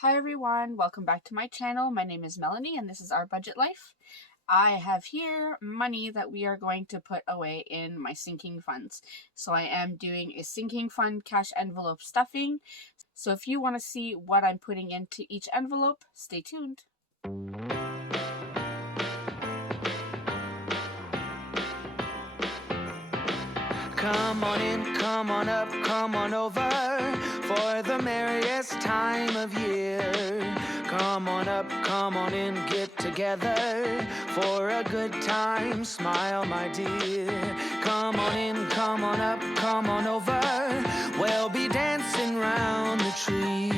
Hi everyone, welcome back to my channel. My name is Melanie and this is our budget life. I have here money that we are going to put away in my sinking funds. So I am doing a sinking fund cash envelope stuffing. So if you want to see what I'm putting into each envelope, stay tuned. Come on in, come on up, come on over for the merriest time of year. Come on up, come on in, get together for a good time. Smile, my dear. Come on in, come on up, come on over. We'll be dancing round the tree.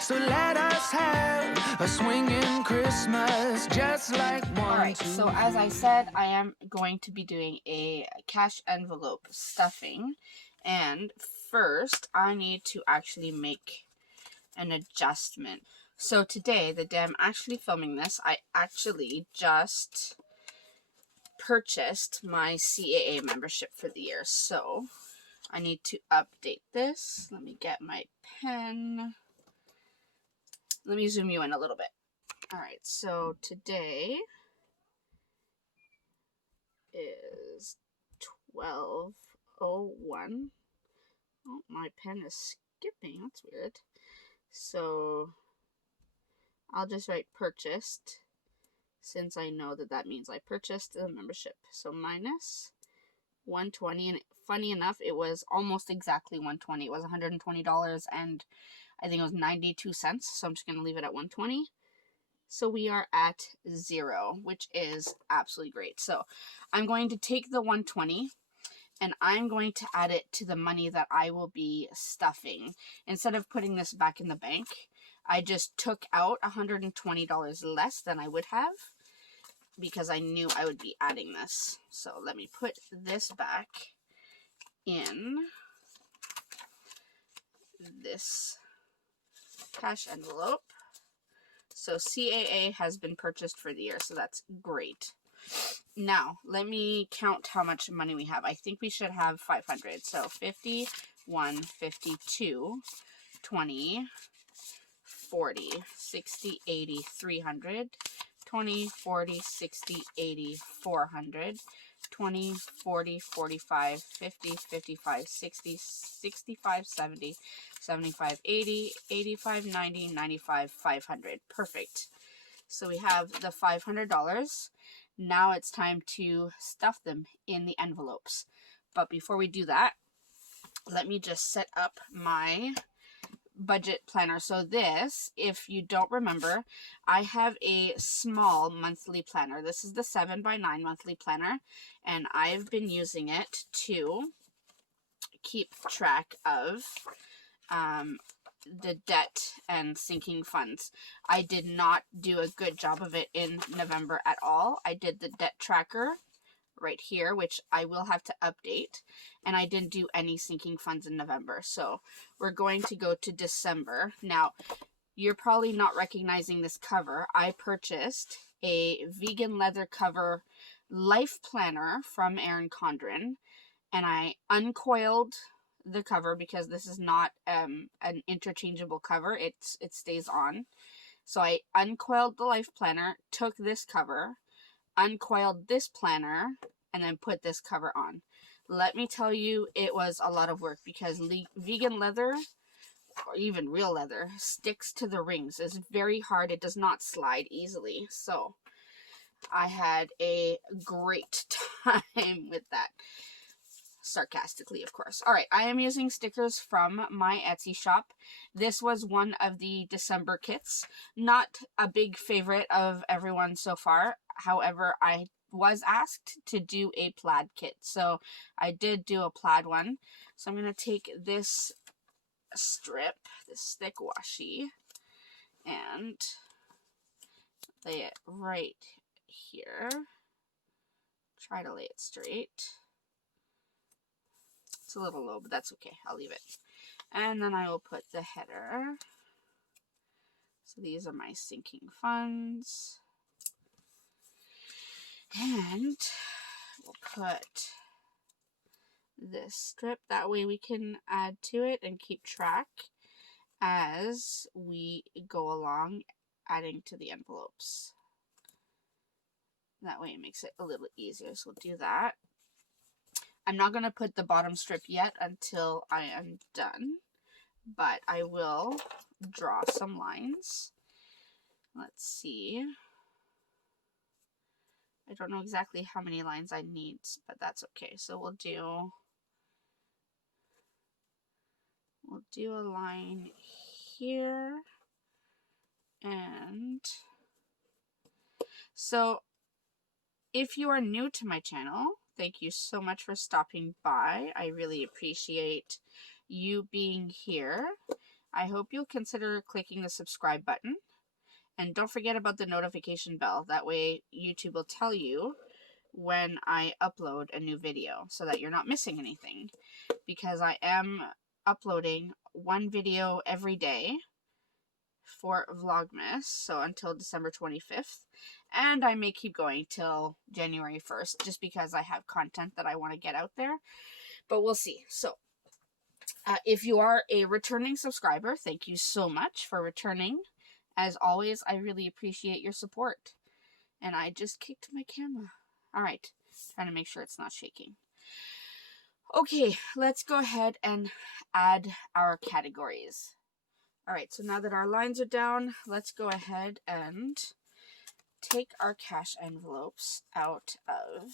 So let us have a swinging Christmas, just like one. Alright, so as I said, I am going to be doing a cash envelope stuffing. And first, I need to actually make an adjustment. So today, the day I'm actually filming this, I actually just purchased my CAA membership for the year. So I need to update this. Let me get my pen. Let me zoom you in a little bit. Alright, so today is 12:01. Oh, my pen is skipping. That's weird. So I'll just write purchased, since I know that means I purchased the membership. So minus 120, and funny enough, it was almost exactly 120. It was $120 and I think it was 92 cents. So I'm just going to leave it at 120. So we are at 0, which is absolutely great. So I'm going to take the 120 and I'm going to add it to the money that I will be stuffing. Instead of putting this back in the bank, I just took out $120 less than I would have because I knew I would be adding this. So let me put this back in this cash envelope. So CAA has been purchased for the year, so that's great. Now, let me count how much money we have. I think we should have 500. So 50, 1, 52, 20, 40, 60, 80, 300, 20, 40, 60, 80, 400, 20, 40, 45, 50, 55, 60, 65, 70, 75, 80, 85, 90, 95, 500. Perfect. So we have the $500. Now it's time to stuff them in the envelopes. But before we do that, let me just set up my budget planner. So this, if you don't remember, I have a small monthly planner. This is the 7x9 monthly planner, and I've been using it to keep track of the debt and sinking funds. I did not do a good job of it in November at all. I did the debt tracker right here, which I will have to update, and I didn't do any sinking funds in November. So we're going to go to December. Now, you're probably not recognizing this cover. I purchased a vegan leather cover life planner from Erin Condren, and I uncoiled the cover because this is not an interchangeable cover. It stays on. So I uncoiled the life planner, took this cover, uncoiled this planner, and then put this cover on. Let me tell you, it was a lot of work because vegan leather, or even real leather, sticks to the rings. It's very hard. It does not slide easily. So I had a great time with that. Sarcastically, of course. All right, I am using stickers from my Etsy shop. This was one of the December kits. Not a big favorite of everyone so far. However, I was asked to do a plaid kit, so I did do a plaid one. So I'm going to take this strip, this thick washi, and lay it right here. Try to lay it straight. It's a little low, but that's okay. I'll leave it. And then I will put the header. So these are my sinking funds. And we'll put this strip. That way we can add to it and keep track. as we go along, adding to the envelopes. That way it makes it a little easier, so we'll do that. I'm not going to put the bottom strip yet until I am done, but I will draw some lines. Let's see. I don't know exactly how many lines I need, but that's okay. So we'll do a line here. And so if you are new to my channel, thank you so much for stopping by. I really appreciate you being here. I hope you'll consider clicking the subscribe button. And don't forget about the notification bell. That way YouTube will tell you when I upload a new video so that you're not missing anything. Because I am uploading one video every day for Vlogmas, so until December 25th. And I may keep going till January 1st just because I have content that I want to get out there. But we'll see. So if you are a returning subscriber, thank you so much for returning. As always, I really appreciate your support. And I just kicked my camera. Alright, trying to make sure it's not shaking. Okay, let's go ahead and add our categories. Alright, so now that our lines are down, let's go ahead and take our cash envelopes out of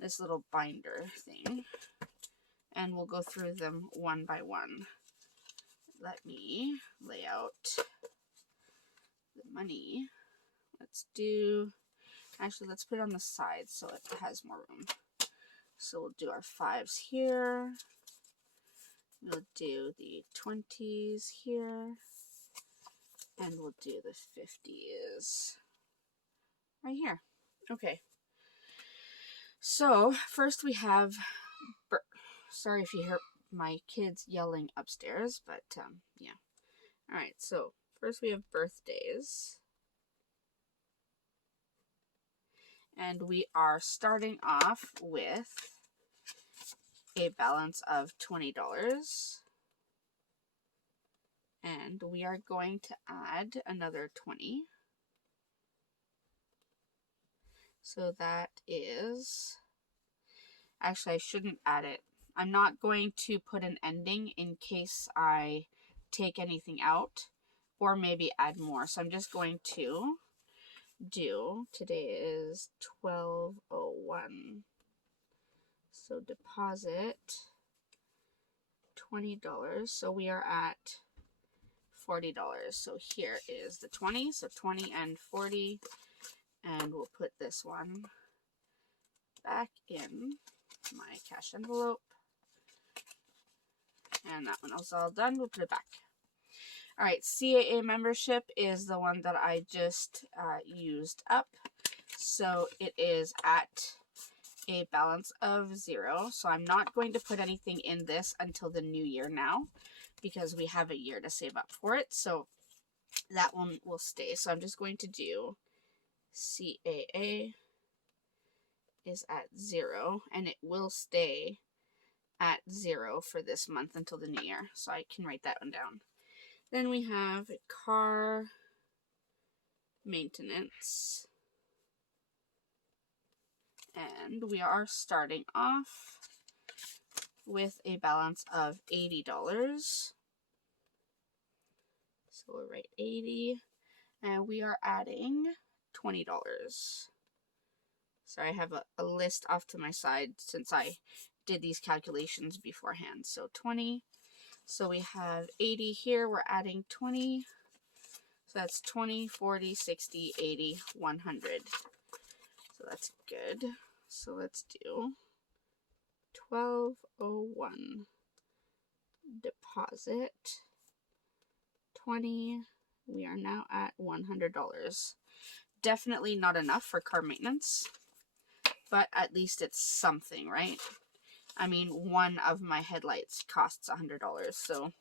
this little binder thing. And we'll go through them one by one. Let me lay out the money. Let's put it on the side so it has more room. So we'll do our 5s here. We'll do the 20s here. And we'll do the 50s right here. Okay. So first we have, sorry if you hear my kids yelling upstairs, but yeah. Alright, so first we have birthdays. And we are starting off with a balance of $20. And we are going to add another 20. So that is, actually I shouldn't add it. I'm not going to put an ending in case I take anything out or maybe add more. So I'm just going to do, today is 12:01. So deposit $20. So we are at $40. So here is the 20. So 20 and 40. And we'll put this one back in my cash envelope. And that one is all done. We'll put it back. Alright, CAA membership is the one that I just used up. So it is at a balance of 0. So I'm not going to put anything in this until the new year now, because we have a year to save up for it. So that one will stay. So I'm just going to do CAA is at 0, and it will stay at 0 for this month until the new year. So I can write that one down. Then we have car maintenance. And we are starting off with a balance of $80. So we'll write 80. And we are adding $20. So I have a list off to my side since I did these calculations beforehand. So 20. So we have 80 here. We're adding 20. So that's 20, 40, 60, 80, 100. So that's good. So let's do 12:01. Deposit 20. We are now at $100. Definitely not enough for car maintenance, but at least it's something, right? I mean, one of my headlights costs $100, so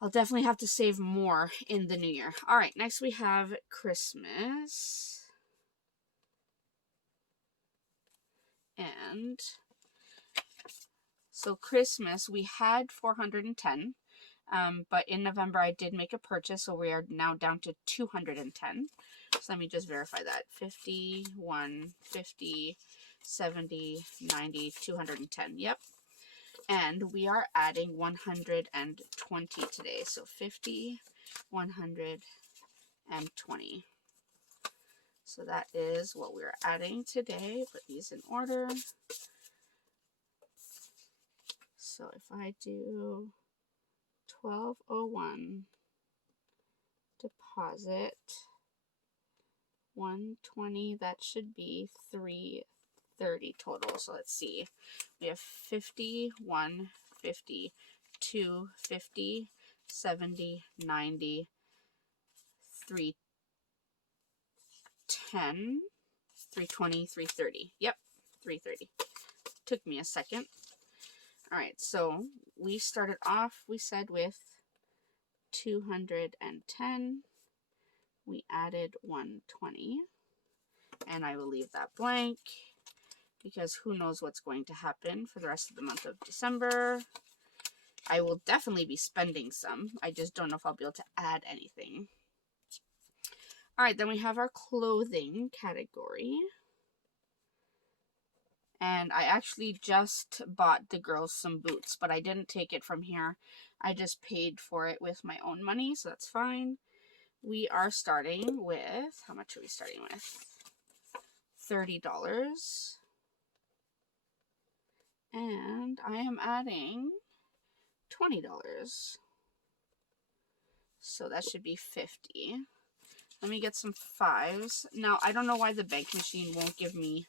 I'll definitely have to save more in the new year. All right, next we have Christmas. And so Christmas, we had 410. But in November, I did make a purchase, so we are now down to 210. So let me just verify that. 50, 50, 70, 90, 210. Yep. And we are adding 120 today. So 50, 120. So that is what we're adding today. Put these in order. So if I do 1201 deposit 120, that should be 330 total. So let's see. We have 50, 150, 250, 70, 90, 310, 320, 330. Yep, 330. Took me a second. All right, so we started off, we said, with 210. We added 120. And I will leave that blank because who knows what's going to happen for the rest of the month of December. I will definitely be spending some. I just don't know if I'll be able to add anything. All right, then we have our clothing category. And I actually just bought the girls some boots, but I didn't take it from here. I just paid for it with my own money, so that's fine. We are starting with, how much are we starting with? $30. And I am adding $20. So that should be 50. Let me get some 5s. Now, I don't know why the bank machine won't give me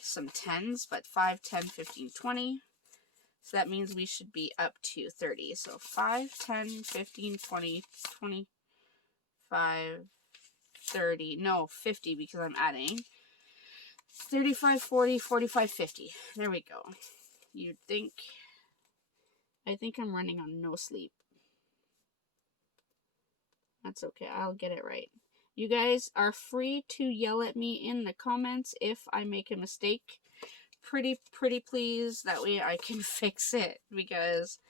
some 10s, but 5, 10, 15, 20. So that means we should be up to 30. So 5, 10, 15, 20, 25, 30. No, 50 because I'm adding. 35, 40, 45, 50. There we go. You'd think. I think I'm running on no sleep. That's okay. I'll get it right. You guys are free to yell at me in the comments if I make a mistake. Pretty please. That way I can fix it because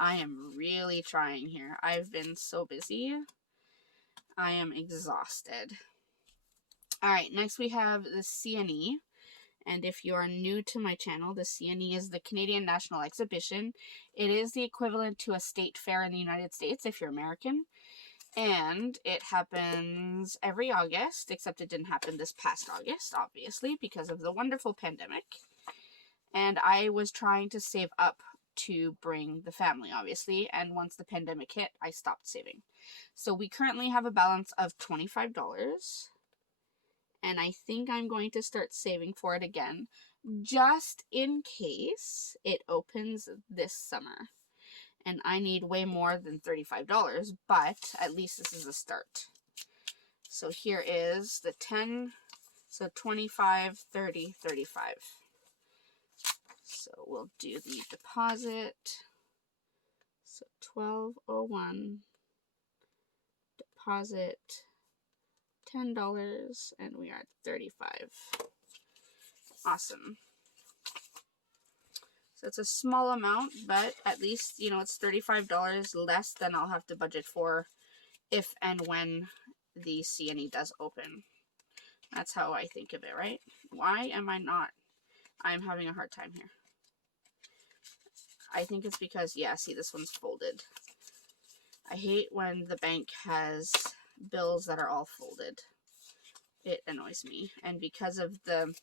I am really trying here. I've been so busy. I am exhausted. Alright, next we have the CNE. And if you are new to my channel, the CNE is the Canadian National Exhibition. It is the equivalent to a state fair in the United States if you're American. And it happens every August, except it didn't happen this past August, obviously, because of the wonderful pandemic. And I was trying to save up to bring the family, obviously. And once the pandemic hit, I stopped saving. So we currently have a balance of $25. And I think I'm going to start saving for it again, just in case it opens this summer. And I need way more than $35, but at least this is a start. So here is the 10, so 25, 30, 35. So we'll do the deposit. So 1201, deposit $10, and we are at 35. Awesome. So it's a small amount, but at least, you know, it's $35 less than I'll have to budget for if and when the CNE does open. That's how I think of it, right? Why am I not? I'm having a hard time here. I think it's because, yeah, see, this one's folded. I hate when the bank has bills that are all folded. It annoys me. And because of the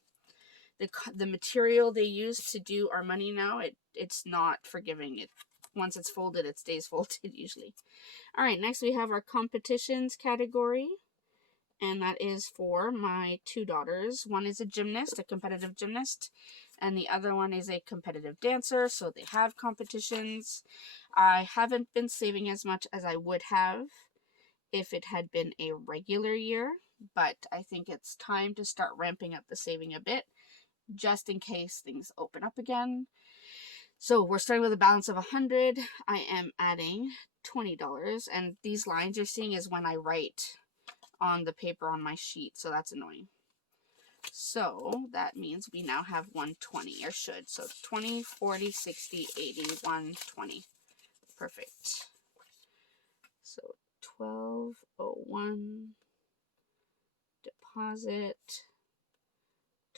material they use to do our money now, it's not forgiving. It once it's folded, it stays folded usually. All right, next we have our competitions category, and that is for my two daughters. One is a gymnast, a competitive gymnast, and the other one is a competitive dancer, so they have competitions. I haven't been saving as much as I would have if it had been a regular year, but I think it's time to start ramping up the saving a bit, just in case things open up again. So we're starting with a balance of $100. I am adding $20, and these lines you're seeing is when I write on the paper on my sheet, so that's annoying. So that means we now have 120, or should. So 20, 40, 60, 80, 120. Perfect. 1201, deposit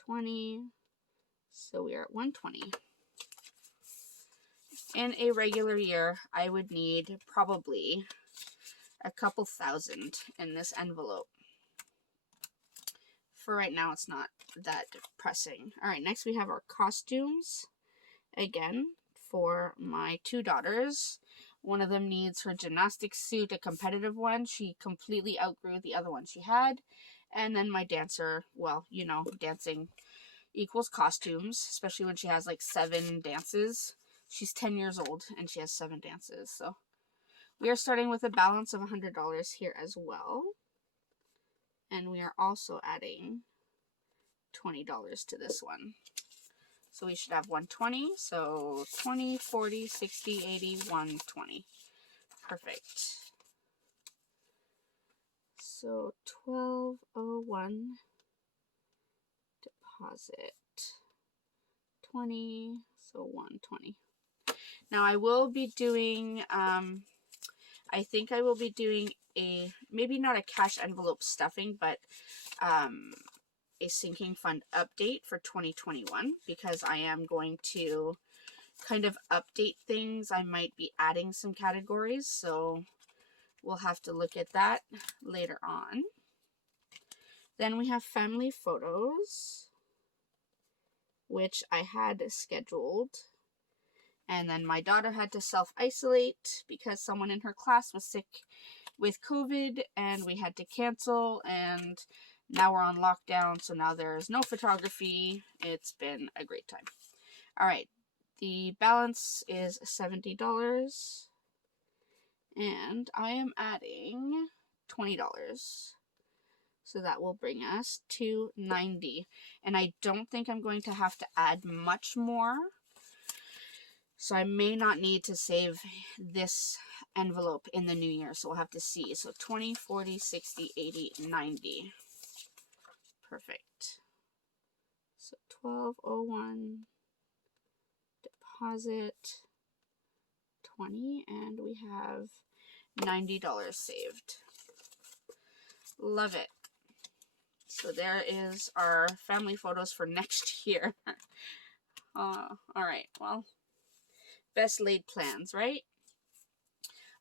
20, so we are at 120. In a regular year, I would need probably a couple thousand in this envelope. For right now, it's not that pressing. All right, next we have our costumes. Again, for my two daughters. One of them needs her gymnastics suit, a competitive one. She completely outgrew the other one she had. And then my dancer, well, you know, dancing equals costumes, especially when she has like 7 dances. She's 10 years old and she has 7 dances. So we are starting with a balance of $100 here as well. And we are also adding $20 to this one. So we should have 120. So 20, 40, 60, 80, 120. Perfect. So 1201, deposit 20, so 120. Now I will be doing, I think I will be doing a, maybe not a cash envelope stuffing, but a sinking fund update for 2021, because I am going to kind of update things. I might be adding some categories, so we'll have to look at that later on. Then we have family photos, which I had scheduled. And then my daughter had to self-isolate because someone in her class was sick with COVID and we had to cancel, and now we're on lockdown, so now there's no photography. It's been a great time. All right, the balance is $70 and I am adding $20. So that will bring us to $90. And I don't think I'm going to have to add much more. So I may not need to save this envelope in the new year. So we'll have to see. So 20, 40, 60, 80, 90. Perfect. So 1201, deposit 20, and we have $90 saved. Love it. So there is our family photos for next year. All right, well, best laid plans, right?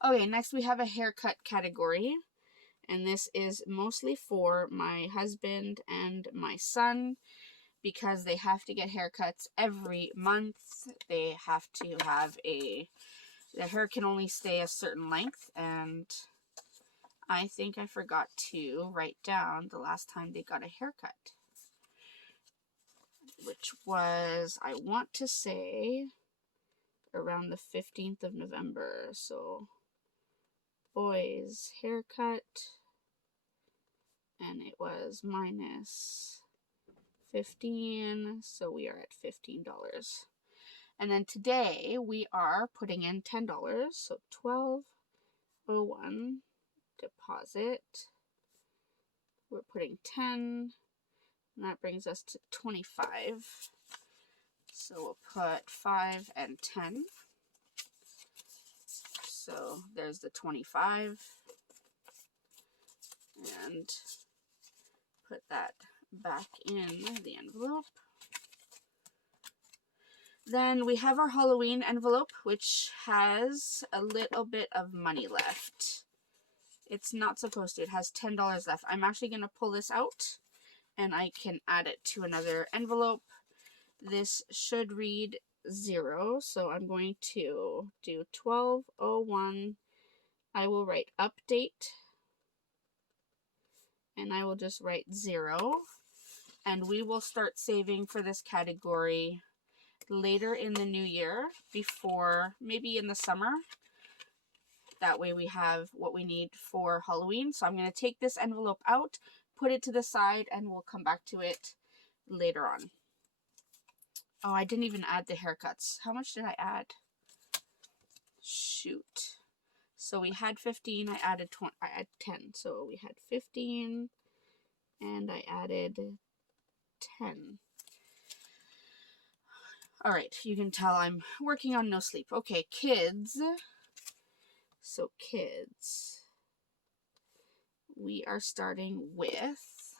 Okay, next we have a haircut category, and this is mostly for my husband and my son, because they have to get haircuts every month. They have to have the hair can only stay a certain length, and I think I forgot to write down the last time they got a haircut, which was, I want to say, around the 15th of November. So, boys haircut, and it was minus 15, so we are at $15. And then today we are putting in $10, so 1201, deposit. We're putting 10, and that brings us to 25. So we'll put 5 and 10. So there's the 25. And put that back in the envelope. Then we have our Halloween envelope, which has a little bit of money left. It's not supposed to. It has $10 left. I'm actually going to pull this out, and I can add it to another envelope. This should read 0, so I'm going to do 1201. I will write update, and I will just write 0. And we will start saving for this category later in the new year, before, maybe in the summer. That way we have what we need for Halloween. So I'm going to take this envelope out, put it to the side, and we'll come back to it later on. Oh, I didn't even add the haircuts. How much did I add? Shoot. So we had 15, I added 10. So we had 15, and I added 10. All right, you can tell I'm working on no sleep. Okay, kids. So kids. we are starting with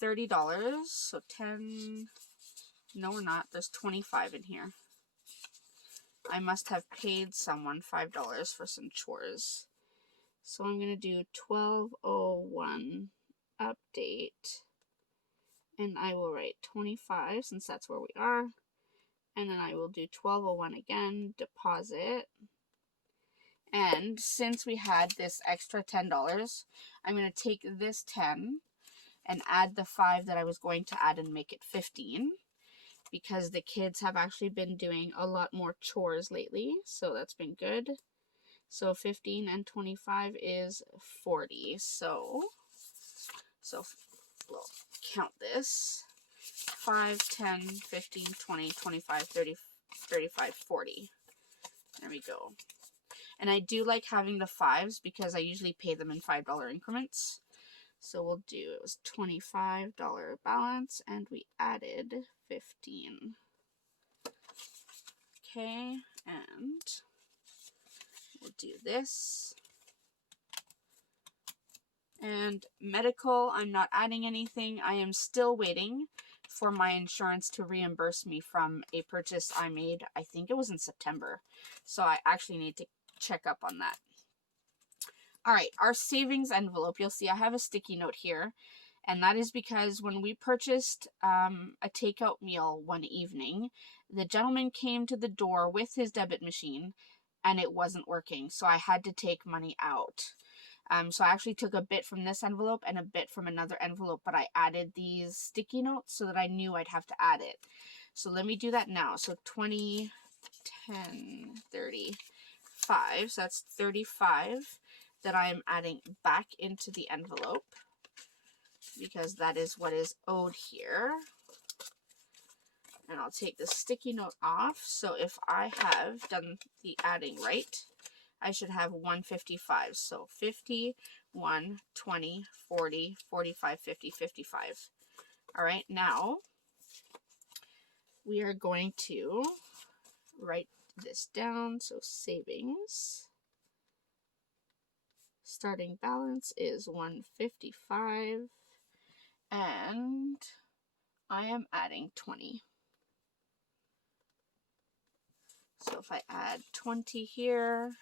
$30. So 10, no we're not, there's 25 in here. I must have paid someone $5 for some chores. So I'm going to do 1201 update. And I will write 25 since that's where we are. And then I will do 1201 again, deposit. And since we had this extra $10, I'm going to take this 10 and add the 5 that I was going to add and make it 15. Because the kids have actually been doing a lot more chores lately. So that's been good. So 15 and 25 is 40. So we'll count this. 5, 10, 15, 20, 25, 30, 35, 40. There we go. And I do like having the 5s because I usually pay them in $5 increments. So we'll do, it was $25 balance and we added 15. Okay, and we'll do this. And medical, I'm not adding anything. I am still waiting for my insurance to reimburse me from a purchase I made. I think it was in September. So I actually need to check up on that. All right, our savings envelope. You'll see I have a sticky note here. And that is because when we purchased a takeout meal one evening, the gentleman came to the door with his debit machine and it wasn't working. So I had to take money out. So I actually took a bit from this envelope and a bit from another envelope, but I added these sticky notes so that I knew I'd have to add it. So let me do that now. So 20, 10, 35. So that's 35 that I'm adding back into the envelope because that is what is owed here. And I'll take the sticky note off. So if I have done the adding right, I should have 155. So 50, 1, 20, 40, 45, 50, 55. All right, now we are going to write this down. So savings. Starting balance is 155. And I am adding 20. So if I add 20 here,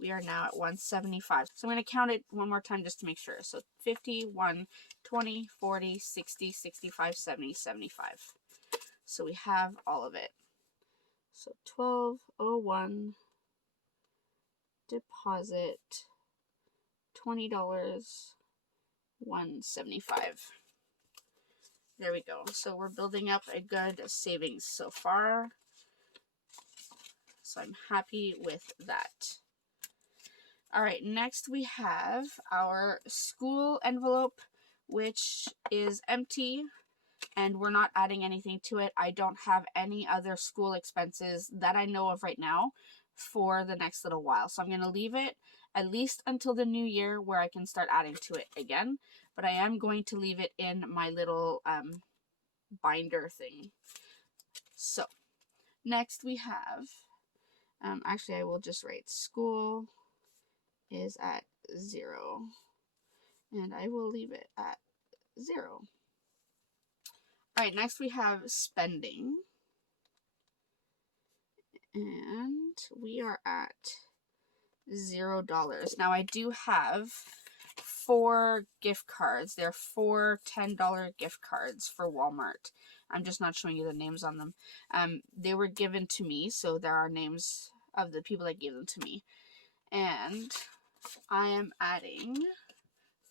we are now at 175. So I'm going to count it one more time just to make sure. So 50, 1, 20, 40, 60, 65, 70, 75. So we have all of it. So 1201 deposit $20, 175. There we go. So we're building up a good savings so far. So I'm happy with that. All right, next we have our school envelope, which is empty, and we're not adding anything to it. I don't have any other school expenses that I know of right now for the next little while. So I'm going to leave it at least until the new year where I can start adding to it again. But I am going to leave it in my little binder thing. So next we have, actually I will just write school is at 0. And I will leave it at 0. All right, next we have spending. And we are at $0. Now I do have 4 gift cards. They're 4 $10 gift cards for Walmart. I'm just not showing you the names on them. They were given to me, so there are names of the people that gave them to me. And I am adding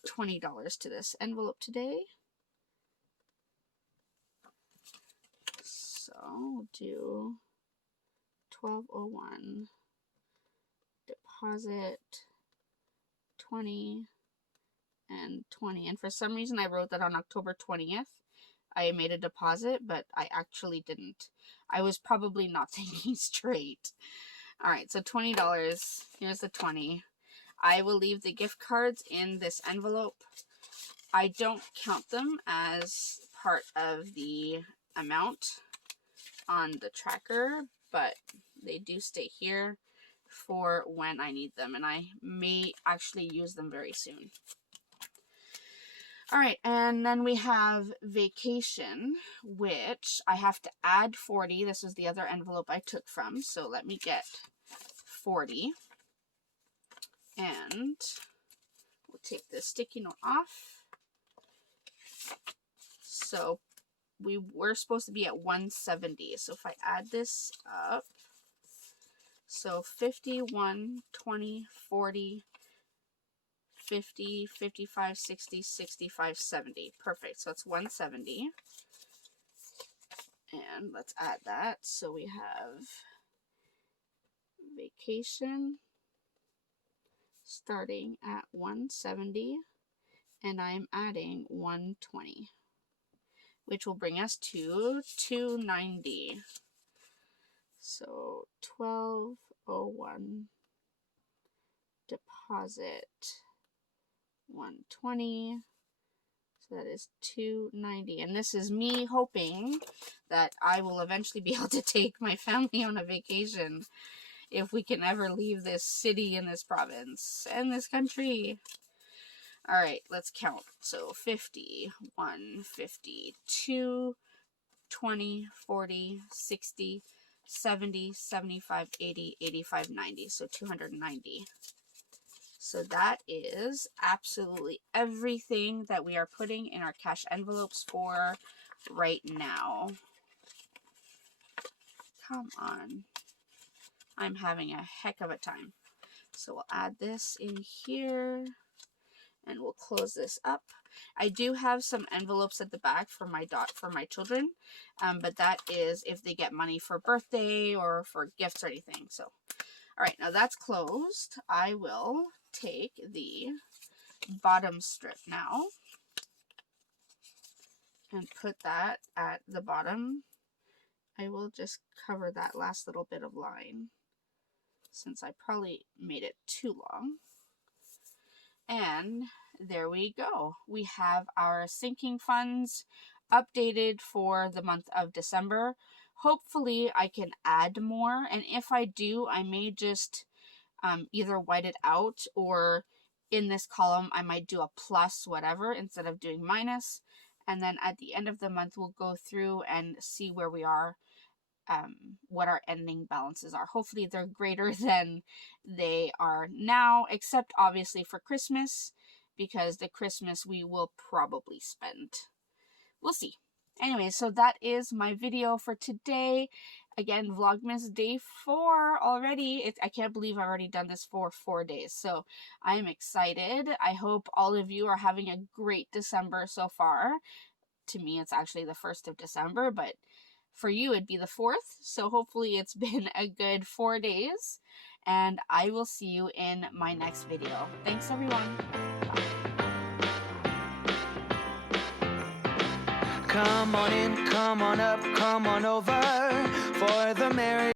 $20 to this envelope today. So we'll do 1201 deposit 20 and 20. And for some reason I wrote that on October 20th. I made a deposit, but I actually didn't. I was probably not thinking straight. All right, so $20. Here's the 20. I will leave the gift cards in this envelope. I don't count them as part of the amount on the tracker, but they do stay here for when I need them, and I may actually use them very soon. All right, and then we have vacation, which I have to add 40. This is the other envelope I took from, so let me get 40. And we'll take the sticky note off. So we're supposed to be at 170. So if I add this up, so 51, 20, 40, 50, 55, 60, 65, 70. Perfect. So it's 170. And let's add that. So we have vacation starting at 170, and I'm adding 120, which will bring us to 290. So 1201 deposit 120. So that is 290. And this is me hoping that I will eventually be able to take my family on a vacation, if we can ever leave this city and this province and this country. All right, let's count. So 50, 150, 2, 20, 40, 60, 70, 75, 80, 85, 90. So 290. So that is absolutely everything that we are putting in our cash envelopes for right now. Come on. I'm having a heck of a time. So we'll add this in here and we'll close this up. I do have some envelopes at the back for my children, but that is if they get money for birthday or for gifts or anything. So, all right, now that's closed. I will take the bottom strip now and put that at the bottom. I will just cover that last little bit of line, since I probably made it too long. And there we go. We have our sinking funds updated for the month of December. Hopefully I can add more, and if I do, I may just either white it out, or in this column I might do a plus whatever instead of doing minus, and then at the end of the month we'll go through and see where we are, what our ending balances are. Hopefully they're greater than they are now, except obviously for Christmas, because the Christmas we will probably spend. We'll see. Anyway, so that is my video for today. Again, Vlogmas day 4 already. I can't believe I've already done this for 4 days. So I am excited. I hope all of you are having a great December so far. To me, it's actually the 1st of December, but for you, it'd be the 4th. So hopefully it's been a good 4 days. And I will see you in my next video. Thanks, everyone. Bye. Come on in, come on up, come on over for the merry